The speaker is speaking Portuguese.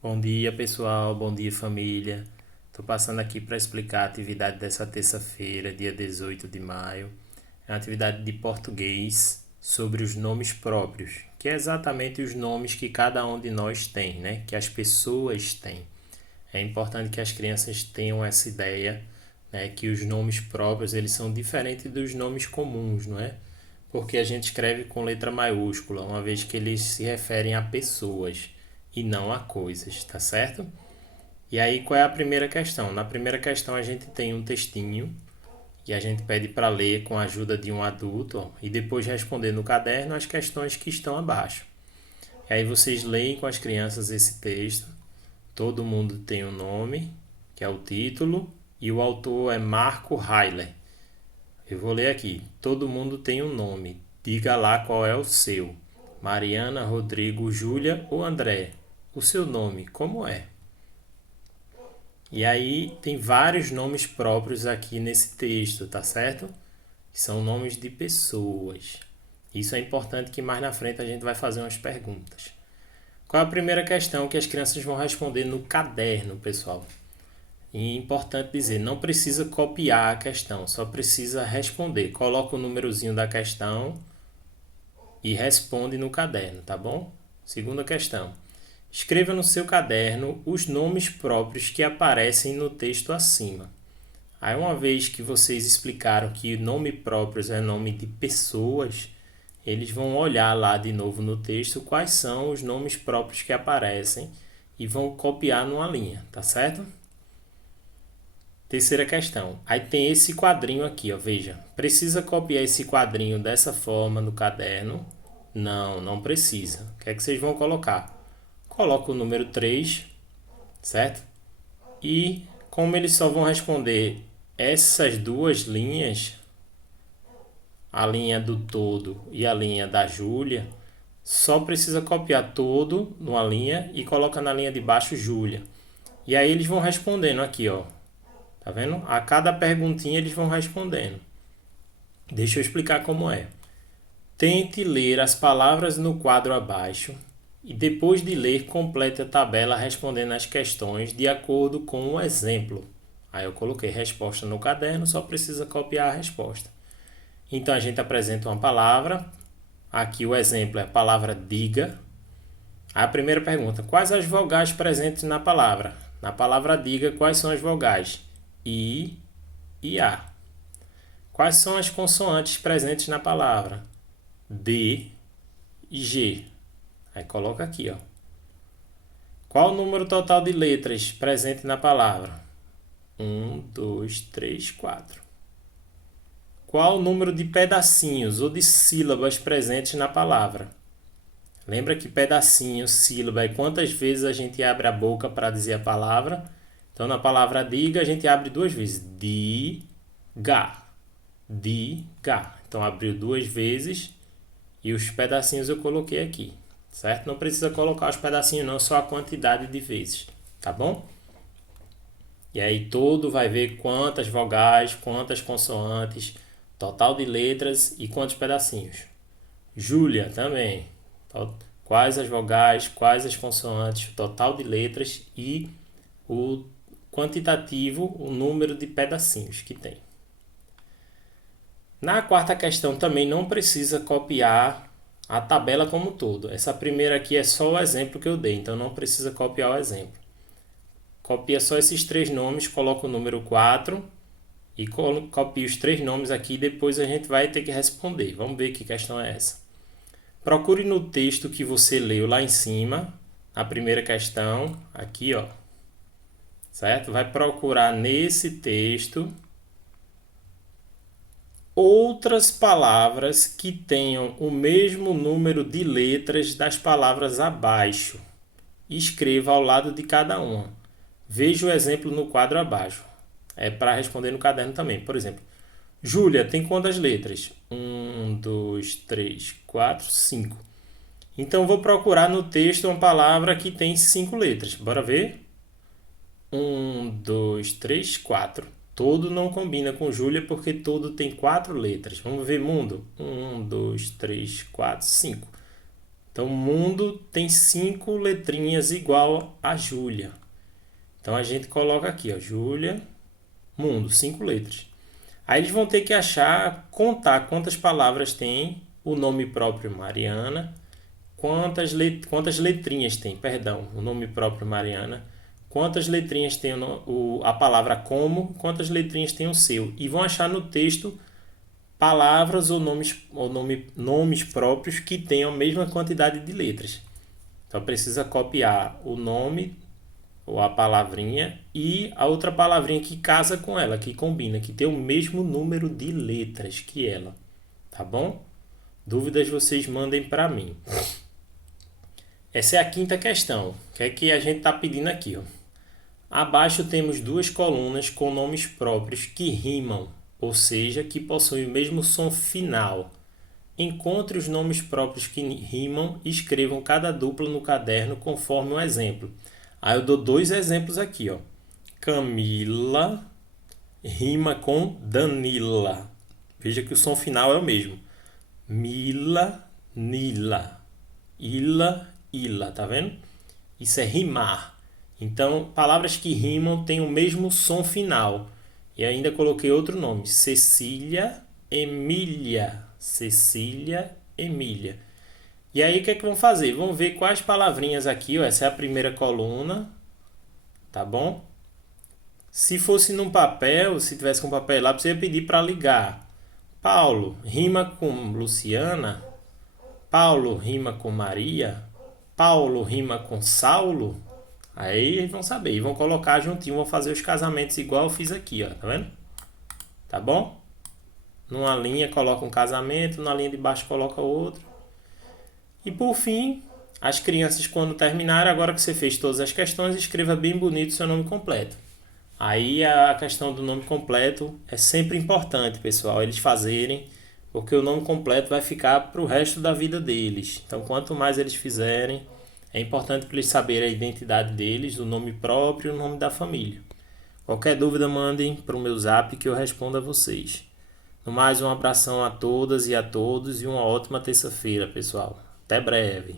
Bom dia, pessoal. Bom dia, família. Estou passando aqui para explicar a atividade dessa terça-feira, dia 18 de maio. É uma atividade de português sobre os nomes próprios, que é exatamente os nomes que cada um de nós tem, né? Que as pessoas têm. É importante que as crianças tenham essa ideia, né? Que os nomes próprios eles são diferentes dos nomes comuns, não é? Porque a gente escreve com letra maiúscula, uma vez que eles se referem a pessoas e não a coisas, tá certo? E aí, qual é a primeira questão? Na primeira questão, a gente tem um textinho e a gente pede para ler com a ajuda de um adulto ó, e depois responder no caderno as questões que estão abaixo. E aí, vocês leem com as crianças esse texto. Todo mundo tem um nome, que é o título, e o autor é Marco Heiler. Eu vou ler aqui. Todo mundo tem um nome. Diga lá qual é o seu. Mariana, Rodrigo, Júlia ou André? O seu nome, como é? E aí tem vários nomes próprios aqui nesse texto, tá certo? São nomes de pessoas. Isso é importante que mais na frente a gente vai fazer umas perguntas. Qual é a primeira questão que as crianças vão responder no caderno, pessoal? E é importante dizer, não precisa copiar a questão, só precisa responder. Coloca o númerozinho da questão e responde no caderno, tá bom? Segunda questão. Escreva no seu caderno os nomes próprios que aparecem no texto acima. Aí, uma vez que vocês explicaram que nome próprios é nome de pessoas, eles vão olhar lá de novo no texto quais são os nomes próprios que aparecem e vão copiar numa linha, tá certo? Terceira questão. Aí tem esse quadrinho aqui, ó, veja. Precisa copiar esse quadrinho dessa forma no caderno? Não, não precisa. O que é que vocês vão colocar? Coloca o número 3, certo? E como eles só vão responder essas duas linhas, a linha do todo e a linha da Júlia, só precisa copiar todo numa linha e coloca na linha de baixo Júlia. E aí eles vão respondendo aqui, ó. Tá vendo? A cada perguntinha eles vão respondendo. Deixa eu explicar como é. Tente ler as palavras no quadro abaixo e depois de ler, complete a tabela respondendo as questões de acordo com o exemplo. Aí eu coloquei resposta no caderno, só precisa copiar a resposta. Então a gente apresenta uma palavra. Aqui o exemplo é a palavra diga. A primeira pergunta: quais as vogais presentes na palavra? Na palavra diga, quais são as vogais? I e A. Quais são as consoantes presentes na palavra? D e G. Aí coloca aqui, ó. Qual o número total de letras presente na palavra? 1, 2, 3, 4. Qual o número de pedacinhos ou de sílabas presentes na palavra? Lembra que pedacinho, sílaba é quantas vezes a gente abre a boca para dizer a palavra? Então, na palavra diga, a gente abre duas vezes. Diga. Diga. Então, abriu duas vezes e os pedacinhos eu coloquei aqui, certo? Não precisa colocar os pedacinhos não, só a quantidade de vezes, tá bom? E aí todo vai ver quantas vogais, quantas consoantes, total de letras e quantos pedacinhos. Júlia também. Quais as vogais, quais as consoantes, total de letras e o quantitativo, o número de pedacinhos que tem. Na quarta questão também não precisa copiar a tabela como um todo. Essa primeira aqui é só o exemplo que eu dei, então não precisa copiar o exemplo. Copia só esses três nomes, coloca o número 4 e copia os três nomes aqui e depois a gente vai ter que responder. Vamos ver que questão é essa. Procure no texto que você leu lá em cima, a primeira questão, aqui ó, certo? Vai procurar nesse texto outras palavras que tenham o mesmo número de letras das palavras abaixo. Escreva ao lado de cada uma. Veja o exemplo no quadro abaixo. É para responder no caderno também. Por exemplo, Júlia tem quantas letras? 1, 2, 3, 4, 5. Então vou procurar no texto uma palavra que tem 5 letras. Bora ver? 1, 2, 3, 4. Todo não combina com Júlia porque todo tem 4 letras. Vamos ver mundo? 1, 2, 3, 4, 5. Então, mundo tem 5 letrinhas igual a Júlia. Então, a gente coloca aqui, ó, Júlia, mundo, 5 letras. Aí eles vão ter que contar quantas palavras tem o nome próprio Mariana, quantas letrinhas tem, perdão, o nome próprio Mariana, quantas letrinhas tem a palavra como, quantas letrinhas tem o seu. E vão achar no texto palavras ou nomes próprios que tenham a mesma quantidade de letras. Então precisa copiar o nome ou a palavrinha e a outra palavrinha que casa com ela, que combina, que tem o mesmo número de letras que ela. Tá bom? Dúvidas vocês mandem para mim. Essa é a quinta questão. O que é que a gente está pedindo aqui? Ó? Abaixo temos 2 colunas com nomes próprios que rimam, ou seja, que possuem o mesmo som final. Encontre os nomes próprios que rimam e escrevam cada dupla no caderno conforme o exemplo. Aí eu dou 2 exemplos aqui, ó. Camila rima com Danila. Veja que o som final é o mesmo. Mila, Nila. Ila, Ila, tá vendo? Isso é rimar. Então, palavras que rimam têm o mesmo som final. E ainda coloquei outro nome. Cecília, Emília. Cecília, Emília. E aí, o que é que vão fazer? Vão ver quais palavrinhas aqui, ó. Essa é a primeira coluna, tá bom? Se fosse num papel, se tivesse com papel lá, você ia pedir para ligar. Paulo rima com Luciana. Paulo rima com Maria. Paulo rima com Saulo. Aí eles vão saber. E vão colocar juntinho, vão fazer os casamentos igual eu fiz aqui, ó. Tá vendo? Tá bom? Numa linha coloca um casamento, na linha de baixo coloca outro. E por fim, as crianças quando terminarem, agora que você fez todas as questões, escreva bem bonito o seu nome completo. Aí a questão do nome completo é sempre importante, pessoal, eles fazerem, porque o nome completo vai ficar para o resto da vida deles. Então, quanto mais eles fizerem, é importante para eles saberem a identidade deles, o nome próprio e o nome da família. Qualquer dúvida, mandem para o meu zap que eu respondo a vocês. No mais, um abração a todas e a todos e uma ótima terça-feira, pessoal. Até breve.